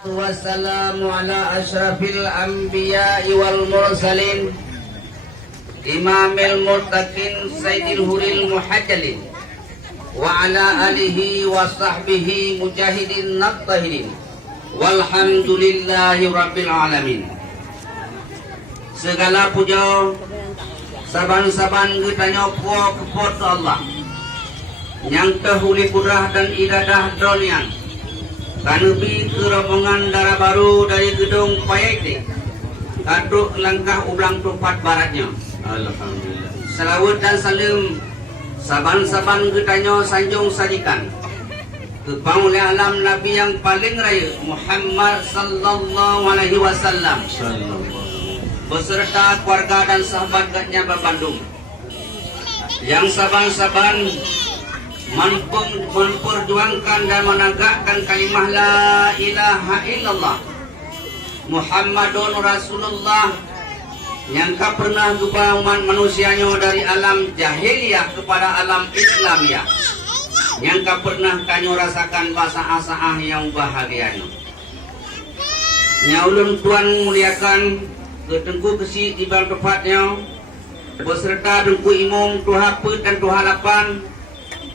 Wassalamu ala asyrafil anbiya'i wal mursalin imamil murtaqin sayyidil huril muhajjalin wa ala alihi wa sahbihi mujahidin naqtahirin walhamdulillahi rabbil alamin. Segala puja saban-saban kita puak kepada Allah yang tehuli kudrah dan iradah donian kanubi ke rombongan darah baru dari gedung Payete kaduk langkah ublang tepat baratnya. Alhamdulillah. Salawat dan salam saban-saban kita sanjung sajikan kepada oleh alam Nabi yang paling raya Muhammad sallallahu alaihi wasallam beserta keluarga dan sahabat katnya Bandung yang saban-saban memperjuangkan dan menegakkan kalimah la ilaha illallah Muhammadun Rasulullah yang tak pernah ubah umat manusianya dari alam jahiliyah kepada alam Islamiyah yang tak pernah kanyo rasakan bahasa asa'ah yang bahagianya. Nyaulun Tuhan muliakan ketengku kesi di bang tepatnya beserta dengku imum tuhaput dan tuhalapan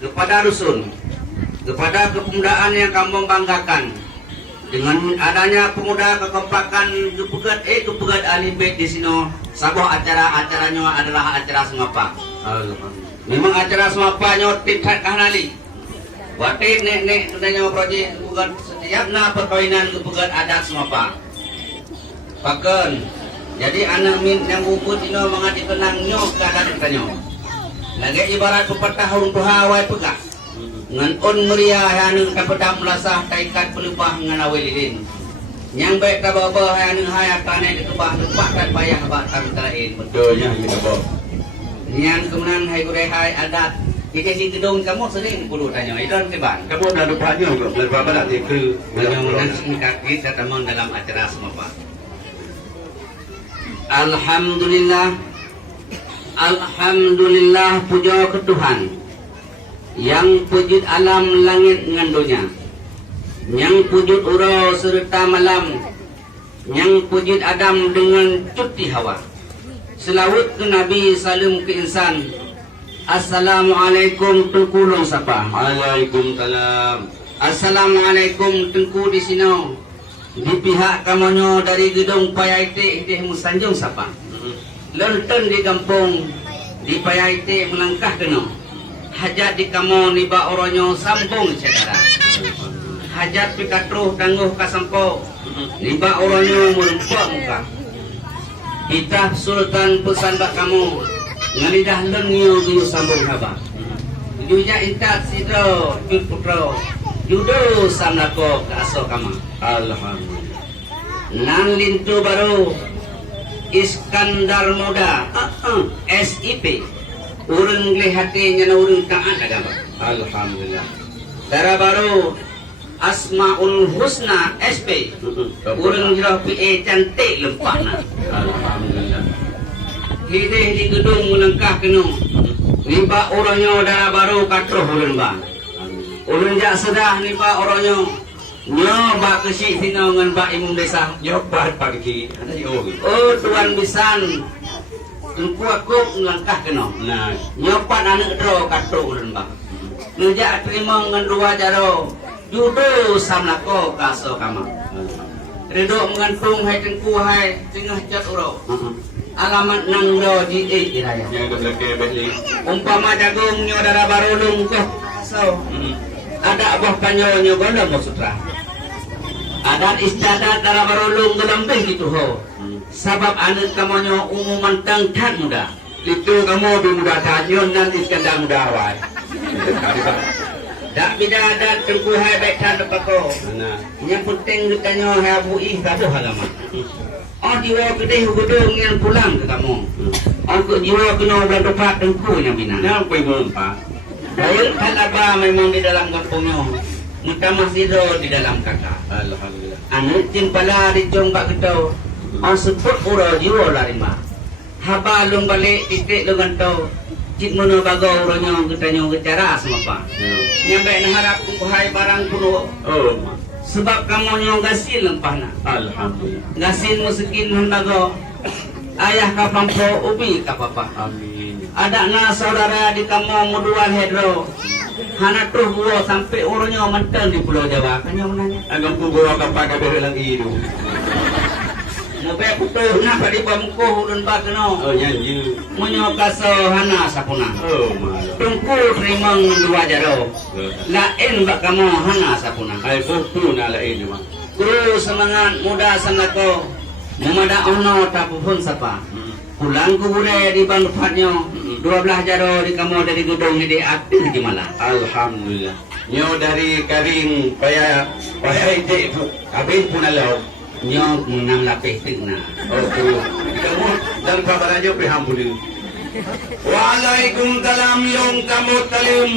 kepada rusun, kepada kepemudaan yang kamu banggakan dengan adanya pemuda kekompakan kepegat ahli bait di sini. Sebuah acaranya adalah acara semapa. Memang acara semapanya tidak kanali. Wati nek tentang projek bukan setiapna perkawinan kepegat adat semapa. Paken. Jadi anak min yang bukut ini mengadi tenang nyok keadaan tanya. Lagi ibarat pepatah hurung tuhawai pegah ngan on meriah yang kapetam lasah taikat pelupah ngan awililin yang baik kababa yang hayat tanah ditubah lepak dan payah batam terain betulnya kita bawa yang kemudian hai gureh hai adat di sini gedung kamu sering perlu tanya itu keban kamu dah lupanya kok berapa nanti ke yang singkat kita teman dalam acara semua. Alhamdulillah puja ke Tuhan yang pujud alam langit dengan dunia, yang pujud urau serta malam, yang pujud Adam dengan cuti Hawa. Selawat ke Nabi, salam ke insan. Assalamualaikum tengkulung sapa. Waalaikumsalam. Assalamualaikum tengku di sini di pihak kamonyo dari gedung Payete di Musanjung sapa. Lenten di kampung di Payete melangkah kena hajat di kamu niba oronyo sambung saudara hajat pikatruh tangguh kasampo niba oronyo merempak muka kita sultan pesan bak kamu ngalidah lengyo giyu sambung haba juja intat sidro jud putro judo samlako kaso kama. Alhamdulillah. Nan lintu baru Iskandar Muda SIP urang lihatinya na urang taat agama. Alhamdulillah. Dara baru Asmaul Husna SP urang jirah PA cantik lempana. Alhamdulillah. Hidih di gedung melengkah kenu niba orangnya dara baru katruh urang ba urang jak sedah niba orangnya nyoba kesik sino ngan Pak Imam Desa nyoba pagi oh tuan bisan tengku aku langkah kena nah nyoba anak dro katu urang ba ngejak terima ngan dua jaro judo samlako kaso kama redok mengantung hai tengku hai tengah cat uro alamat nang do di iraya yang belake beli umpama jagung nyo dara barulung ko so ada abah panyo nyo gono maksudra adat istiadat dalam barulung gelembih gitu ho sabab anak kamonyo umuman tangkat muda itu kamu muda tajun dan Iskandar muda awal tak beda adat tengku hai bekan depako yang penting dekanyo hai buih kado halaman oh jiwa gede gedung yang pulang ke kamu oh ke jiwa kena belah depan tengku yang bina yang pemompa baik kan apa memang di dalam kampungnya muka masih di dalam kakak. Alhamdulillah. Anak timpala di jombak kita. Ang sebut ura jiwa larima. Haba lung balik titik lengan tau. Cik mana baga uranya kita nyo bicara semua pak. Nyampe harap kuhai barang kuno. Oh. Sebab kamu yang gasin lempah nak. Alhamdulillah. Gasin musikin hendago. Ayah ka pampo ubi ka papa. Amin. Ada na saudara di kamu muduan hedro. Hana tuh gua sampai urunnya menteng di Pulau Jawa. Kanya menanya. Agam ku gua kapag kabeh lang ido. Nabe putuh na ka di bamko urun ba keno. Oh yan you. Munyo kaso hana sapuna. Oh malo. Tungku rimang dua jaro. Lain ba kamu hana sapuna. Ay po na lain naman. Guru semangat muda sanako. Mumada ono tapupun sapa. Pulang kubure di Bandupatnyo 12 jaro di kamu dari gedung di aktif gimana? Alhamdulillah. Nyo dari karing paya ite kabin punalaw. Nyo menang lapis tigna. Oh kamu dan kabar aja alhamdulillah. Waalaikumsalam yung kamu talim.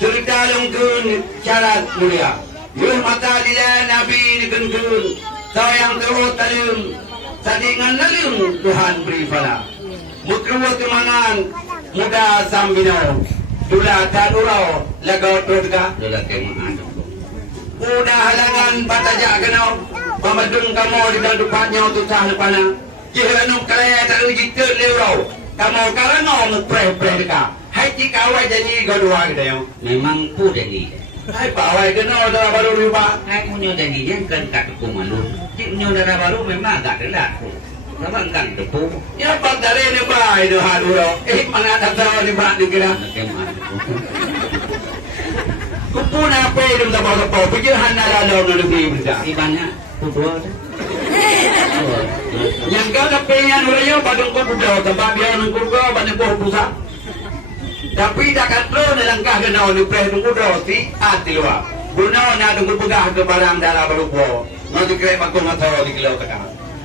Cerita yung kun syarat mulia. Yung mata dila nabi ni kun sayang kamu talim. Sadingan lalim Tuhan beri pala. Mukruwa tumangan muda sambino. Dula kadurau lagaw turga. Dula kay mga Muda halangan bataja ganau. Pamadun kamu di dalam depannya tu cah lepana. Jihanum kaya tak uji terlewau. Kamu karano mupre-pre deka. Hai jika awai jadi gadua kita yo. Memang pu jadi. Hai pawai kenal dah baru lupa. Hai munyo jadi yang kan kat ku malu. Cik munyo darah baru memang agak delat. Memang kan depu. Ya pak dari ni ba itu haduro. Mana tak tahu ni ba ni kira. Kay mga Kupuna apa itu tak bawa Pikiran nalalaw na negeri berda. ibanya pudua. Yang kau kepengen ulayo badung ko pudaw tempat dia nang kurga badung ko pusa. Tapi dah katlo nalangkah ganaw ni pre nang pudaw ti atilwa. Gunaw na dong pugah ke barang dara baru ko. Nanti kre pagko ngataw di kilaw ka.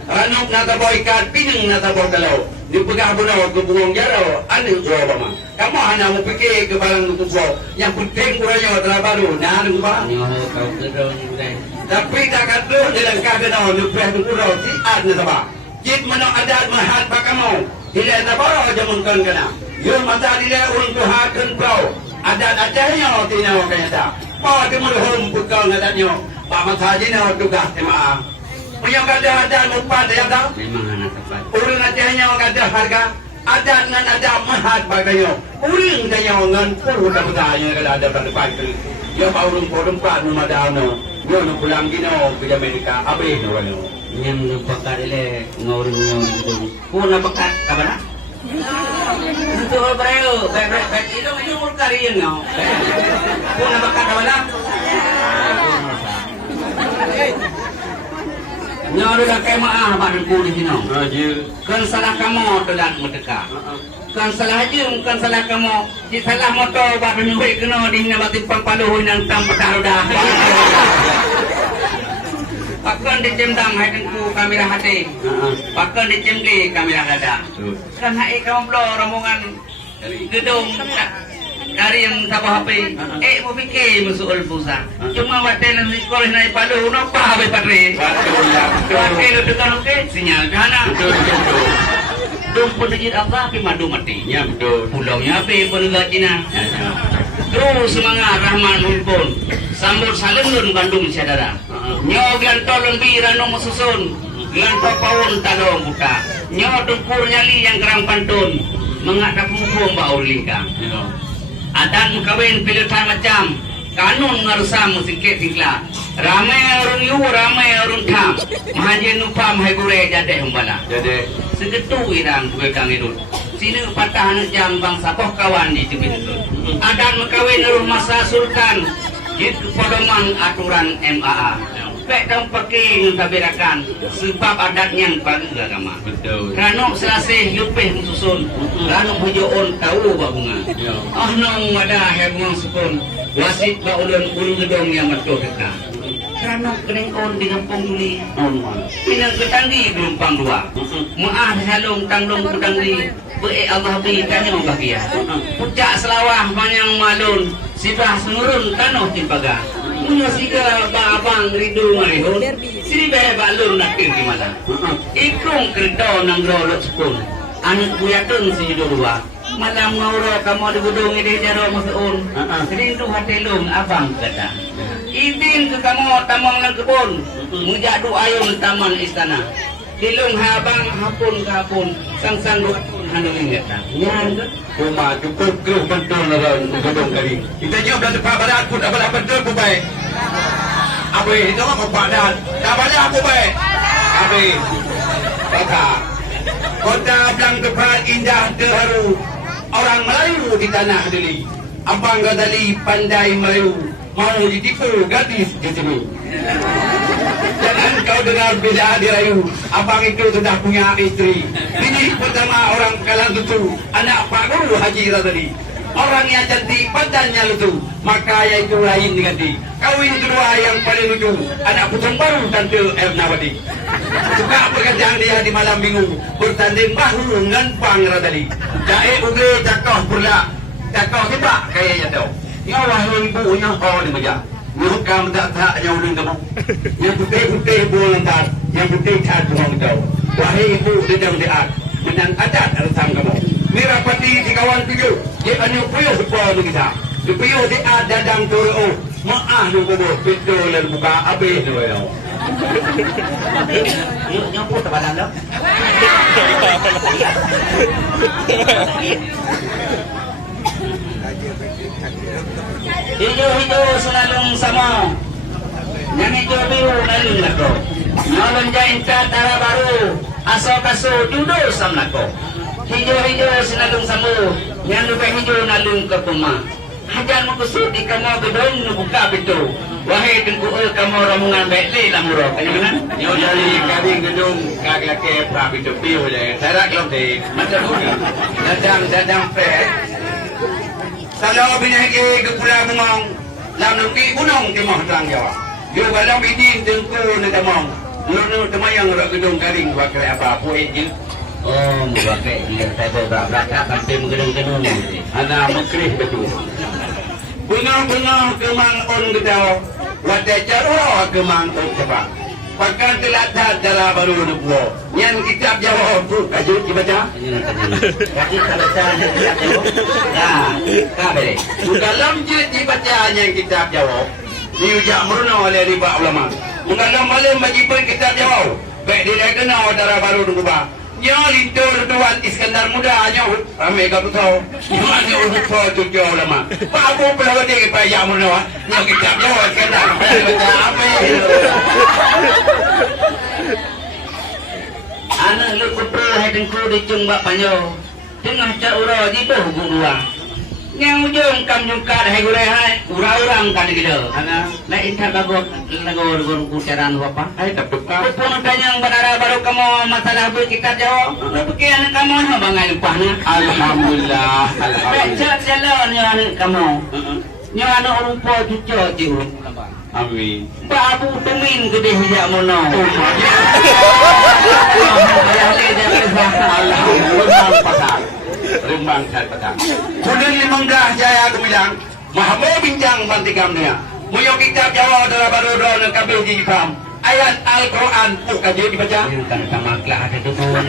Anong natabo ikat pinang natabo dalaw. Di pugah bunaw ko bungong jaraw ano ko ba ma. Kamu hanya mau fikir ke barang itu yang penting kurangnya adalah baru. Nah, lu ba? Nyo kau gedong udah. Tapi tak kata dalam keadaan lupa tu kurau si ada apa? Jid mana adat mahat pakamu. Tidak ada baru jamunkan kena. Yo mata dia untuk hakan kau. Adat acahnya tidak kaya tak. Pa dia merhum pukau adatnya. Pak mata jina tugas tema. Punya adat lupa dia tak? Memang anak tepat. Urang acahnya ada harga. Adat nan ada mahat bagayo. Urang kaya ngan puluh dah budaya kalau ada pada depan. Ya pak urang podem pak numadano. Yo no pulang gino ke Amerika abe no wano. Yang pakar ile ngawring nyo gedong. Puna pakat kabana? Itu brayo, baik itu yung kariyan no. Puna pakat kabana? Nyo dah kay maah ba ko di sino. Kan salah kamu telat merdeka. Kan salah je, kan salah kamu. Di salah motor ba nyuwi kena di hina batin pampaluh nang tam pataroda. Pakan di cemdang hai ku kamera hati. Pakan di cemli kamera dada. Kan hai kamu blo rombongan gedung dari yang sabah HP. Mau fikir musuh pulsa. Cuma waten di sekolah naik palu napa habis patre. Wakil dengan okey sinyal kana. Dong penjid Allah pi madu mati. Ya betul. Pulaunya pi penegak Cina. Terus semangat Rahman Mumpun. Sambut saling nun Bandung saudara. Nyo gantolon bi rano mususun. Glanto pawon talong buta. Nyo dungkur nyali yang kerang pantun. Mengadap hukum ba ulika. Adan kawin pilihan macam kanun ngarusam sikit sikla. Ramai orang yu, ramai orang tham. Mahajen upah mahegure jade humbala. Jadi Segetu irang gue kang itu. Sini patah jam bangsa poh kawan di tibin itu. Adan kawin rumah masa sultan. Itu pedoman aturan MAA. Pek dong pergi ntabirakan sebab adatnya yang paling agama. betul. Ranok selasih lupih mususun. Ranok hujoon tahu babunga. Ah nong ada hebung sukun. Wasit ba ulun gedong yang betul kita. Ranok kening on di kampung duli. Pinang ketanggi gelombang dua. Maah halung tanglung ketanggi. Be Allah bi tanya bahagia. Pucak selawah panjang malun. Sibah senurun tanoh timpaga. Punya siga abang ridu marihun. Sini bae balur nak di mana. Ikung kereta nang rolot sepun. Anak buyatun si dua. Malam ngauro kamu di gedung ini jaro musuun. Rindu hati lung abang kata. Izin ke kamu tamang lang kebun. Mujadu ayun taman istana. Dilung habang hapun kapun. Sang-sang dua pun hanung ingat. Nyan ke? Kuma cukup keruh betul dalam gedung kali. Kita nyob dan depan badan aku tak boleh betul pun baik. Abe itu apa badan? Tak boleh aku baik. Abe. Kata. Kota Belang Kepal indah terharu. Orang Melayu di tanah Deli. Abang Ghazali pandai Melayu. Mau ditipu gadis di sini. Jangan kau dengar beda dirayu. Abang itu sudah punya istri. Ini pertama orang Kalang Tutu, anak Pak Guru Haji Razali. Orang yang cantik badannya lucu, maka yang itu lain diganti. Kawin kedua yang paling lucu, anak putung baru Tante Ernawati. Suka bekerjaan dia di malam minggu, bertanding bahu dengan Pang Razali. Jahe uge cakoh pula, cakoh kita kayaknya tahu. Ngawah ibu yang kau di meja. Nyuruh kamu tak jauh kamu. Yang putih-putih buang lantar, yang putih cat buang jauh. Wahai ibu dedang deat, menang adat resam kamu. Mirapati di kawan tujuh, dia anu puyuh sepuluh kita. Di puyuh deat dadang turu. Maah nunggu betul lalu buka habis tu ya. Yuk nyopot ke badan dah. Hijau-hijau senalung sama. Yang hijau biru nalung nako. Nyolong jain tara baru. Asal kaso judo sam nako. Hijau-hijau senalung sama. Yang lupa hijau nalung ke pema. Hajar mukusut di kamu gedung buka pintu. Wahai tengku kamu ramungan baik le lamuro. Kenapa? Yo dari kabin gedung kagak ke pra pintu piu je. Sarak lom de. Macam ni. Dadang peh. Kalau binagi ke Pulau Bungong, lam nuki gunung timah terang Jawa. Yo kalau bidin tengku ni temong. Lu temayang rak gedung karing buat kerja apa puin. Oh, buat kerja saya berak sampai gedung-gedung ni. Ana mekrih betul. Bunga-bunga kemang on gedau, wadah jarwa kemang on coba. Pakai telat cara baru nubuo. Yang kitab Jawa tu kajut dibaca. Kaki terbaca kitab Jawa. Nah, kabel. Dalam je dibaca yang kitab Jawa. Diujak meruna oleh riba ulama. Dalam malam majibun kitab Jawa. Baik dia kena darah baru nubuo. Yang lintur tuan Iskandar Muda hanya ramai kau tahu. Yang hanya untuk kau tujuh ulama. Pak Abu pelawat dia payah meruna. Yang kitab Jawa Iskandar. Apa? Anak lu kupu hai tengku di cungba panyo. Tengah cak ura di tu hubung dua. Yang ujung kam jungkat hai gure hai. Ura-urang kan gitu. Anak. Lain tak kabur lagor kucaran apa? Hai tak buka. Pun tanya badara baru kamu masalah bu kitab Jawa. Bukan kamu no bangai lupana. Alhamdulillah. Alhamdulillah. Cak jalan ni anak kamu. Ni anak rupa cucu jiu. Amin. Pak Abu temin gede hijak mono. Alhamdulillah pasal. Rembang saya petang. Sudah 5 dah saya aku bilang. Mahamu bincang bantikam dia. Muyo kitab Jawa adalah baru doa kabel di Islam. Ayat Al-Quran bukan dia dibaca. Bukan tamaklah ada tu pun.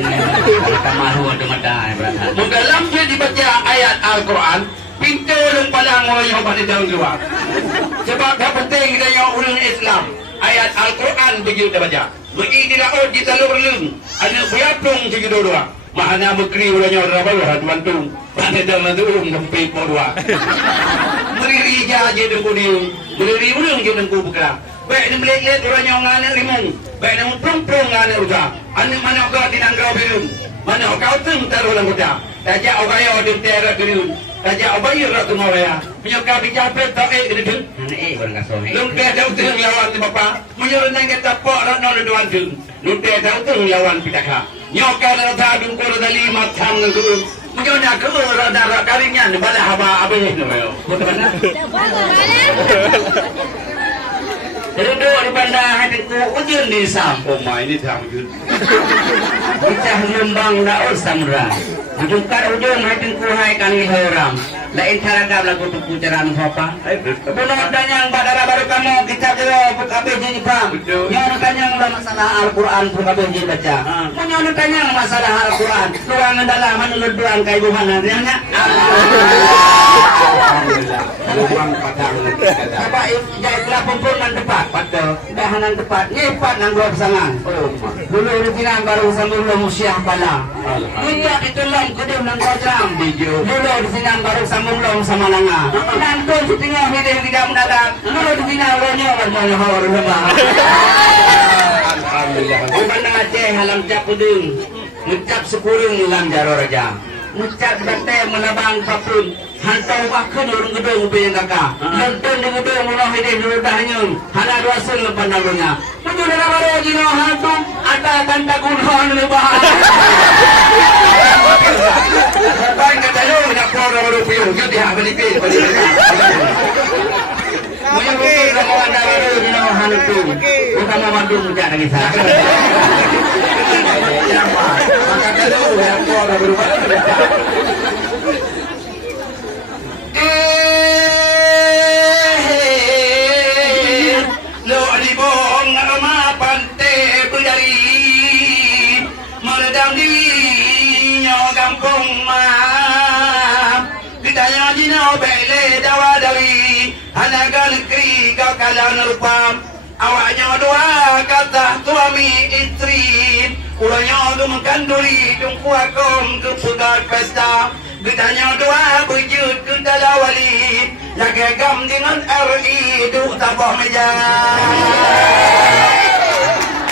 Tamahu ada mata berasa. Dalam dia dibaca ayat Al-Quran. Pintu yang palang orang yang pada tahun luar. Sebab yang penting kita yang orang Islam. Ayat Al-Quran begitu kita baca. Beginilah di talur berlung. Ada berapung segitu dua. Mahana mekri orangnya orang baru hatuan tu. Pada dalam tu sampai dua. Beri je dengku dia. Beri orang je dengku bergerak. Baik ni melihat orangnya ngana rimung. Baik ni perempuan ngana udah. Anak mana kau tinanggau biru. Mana kau tu taruh dalam kota. Tajak orang yang ada terak biru. Tajak orang yang ada semua ya. Punya kau dicapet tak gitu. Anak berkasih. Lumpe tahu tu lawan tu bapa. Punya orang yang kata pak rak nol doan tu. Lumpe tahu tu lawan pitaka. Nyokar rasa dungkul dari macam tu. Punya nak ke darah karingnya ni bala haba abis ni mayo. Bagaimana? Duduk di bandar hatiku ujung di sam. Oh my ini tak ujung. Bicah lembang daun samra. Ujungkan ujung hatiku hai kan orang. Lain cara lagu tu pucaran apa? Bunuh dan yang badara baru kamu kita jawab habis jadi pam. Yang kan yang udah masalah Al-Quran pun kabeh je baca. Munyo nu tanya masalah Al-Quran, luang dalam menurut doang kai buhana nya. Alhamdulillah. Luang padang. Apa jai pun nan tepat pada dahanan tepat nyepat nang dua pasangan. Dulu rutina baru sambung lo musiah pala. Dia ditolong kedem nang kocam. Dulu di sini baru sambung lo sama langa. Nanti di tengah hidup tidak mendadak. Dulu di sini lo nyo bermono hor lebah. Alhamdulillah. Bukan Aceh halam cap pudung. Ngecap sepurung lam jaro raja. Ngecap bate menabang papun. Hantau bakun urung gedung ubi yang kakak. Nonton di gedung mulah hidup dulu dahanyun. Hana dua sen lepas nalunya. Punya dalam baru jino hantu. Ada tanda gunhon lebah. Baik kata lu nak keluar baru piung. Jadi hak beli-beli. Punya betul kamu anda baru jino hantu. Bukan mau mandung sejak lagi sah. Maka kata lu nak keluar baru lo libong ama pante berdari meredam dirinya kampung ma kita yang jino bele dawa dari hanaga negeri kau kalah nerpam awaknya dua kata suami istri ulanya tu mengkanduri tungku akom ke pegat pesta gedanya dua wujud kendala wali lagi gam dengan RI duk tabah meja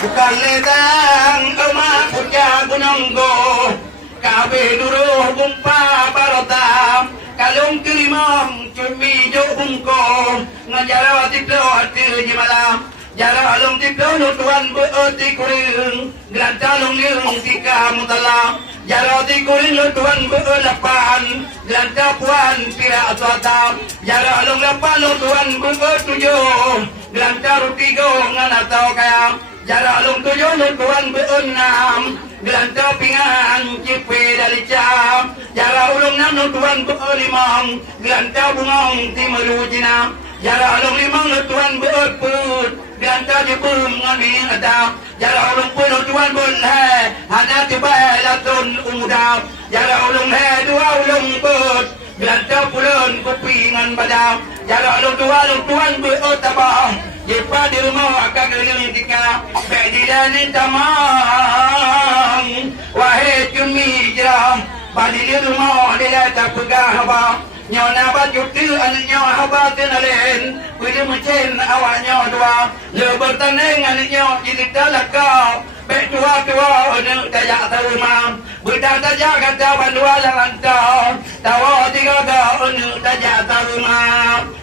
bukan letang emak puja gununggo kabe duruh bumpa barotam kalung kelimang cumi jo bungko ngajara tiplo hati malam jara alung tiplo nutuan beoti kuring gelantalung liung tika mutala jara ti kuring nutuan beolapan gelanta puan pira atwata jara alung lapan nutuan beotujo gelanta rutigo nganatau kaya jara alung tujo nutuan beonam gelanta pingan cipe dalica jara ulung nam nutuan beolimang gelanta bungong timerujina jara alung limang nutuan beotput gelanta jepung ngami ada jara ulung pun nutuan bun he hana tiba latun umuda jara ulung he dua ulung put gelanta pulun kupingan badam jara ulung dua ulung tuan beotabah jepa di rumah akan geling tika bedilani tamang wahai cumi jam badi di rumah dia tak pegah apa nyona baju tu anaknya haba tenalen kudu mencen awaknya dua le bertanding anaknya jadi talakau bek tua-tua anu tajak terima budak tajak kata bandua lantau tawa tiga ga anu tajak terima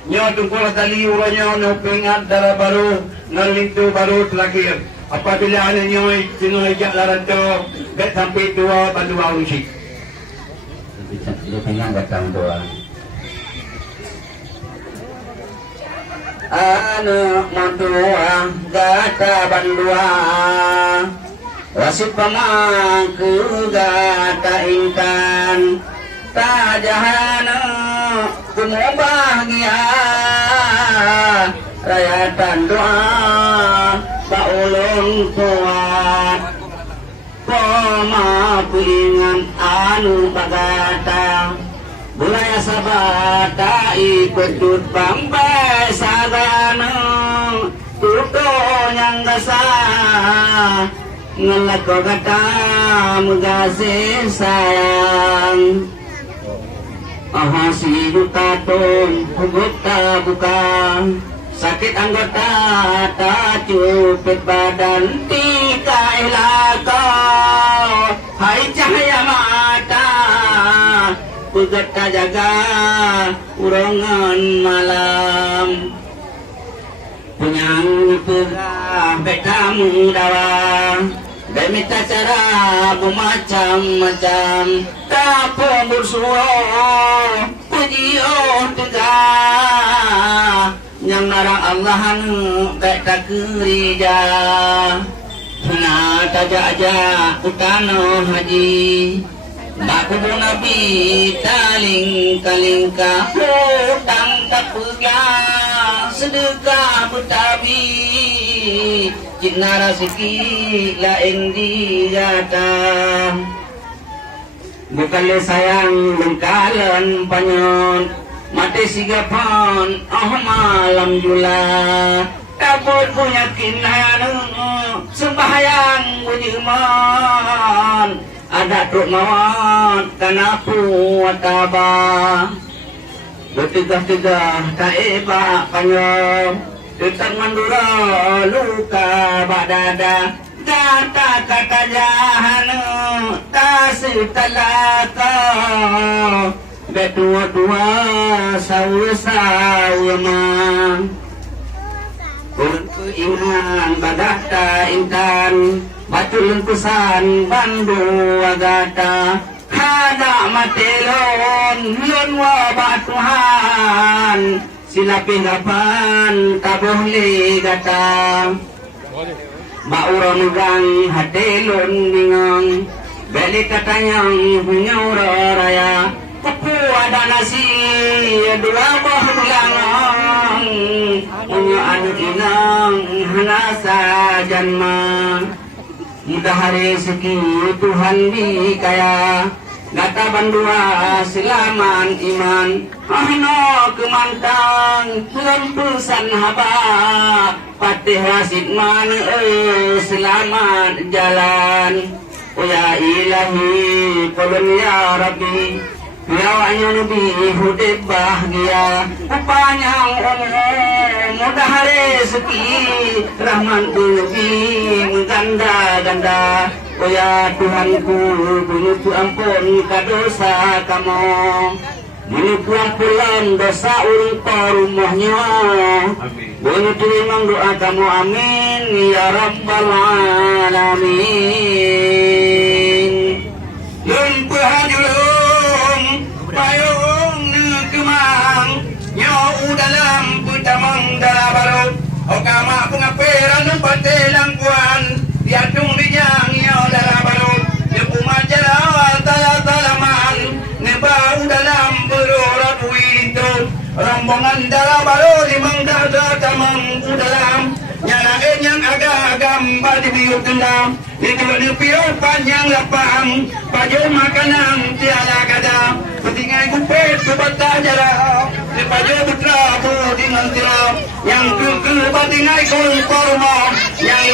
nyo tungkol tali uranya no pengat dara baru ngalintu baru terakhir apabila anaknya sino ajak larantau bek sampai tua bandua usi dia pengat datang doa anak mandua gata bandua wasip pamangku gata intan tajahana kumu bahagia rayatan doa paulun kuat poma puingan anu bagata bulaya sabata ikut tut pampai saganang tuto yang gasa ngelako kata megase sayang ahasi yutaton hugut bukan sakit anggota tak cupit badan tika ilaka hai cahaya mata pegat jaga urangan malam punyang pegah betamu dawa demita cara bermacam-macam tapo bersuo pujiyo tegah yang narang Allah anu beta kerja hina taja utano haji Baku Nabi taling-talingka hutang tak pegang sedekah betabi Cina rezeki lain dijata bukan le sayang bengkalan panyon mati sigapan malam jula kabut punya kinanu sembahyang bunyiman ada truk mawat kanapu wataba bertigah-tigah taeba panyo detak mandura luka badada kata kata jahanu tasir talaka betua-tua sawu-sawu Urku iman badata intan batu lengkusan bandu agata hada matelon lon wa batuhan sila pinggapan tabuh li gata Mauron gang hatelon bingang beli katanyang nyura raya Kupu ada nasi dua buah ulangang punya anu inang hanasa janma mudah hari seki Tuhan dikaya gata bandua selaman iman ahno kemantang lempusan haba patih rasid man selamat jalan ya ilahi kolon ya rabbi Biawanya Nabi hudib bahagia Panjang umur mudah rezeki Rahman Nabi ganda-ganda Oh ya Tuhanku Bunyiku ampun kadosa kamu Bunyiku ampunan dosa urut rumahnya Bunyiku memang doa kamu amin Ya Rabbal Alamin Lumpuhan payung kemang nyau dalam putamang dalabaru okama pengaperan patelang kuan diadung dijang nyau dalabaru nepumajara tala-talaman nebau dalam berorat itu rombongan dalabaru limang dada tamang dalam nyalain yang agak-agam badi biur kendam itu piur panjang lapang baju makanan tiada kada ketinggai kupet kebatah jarak baju putra bu dengan tiram yang ke batingai kol korma yang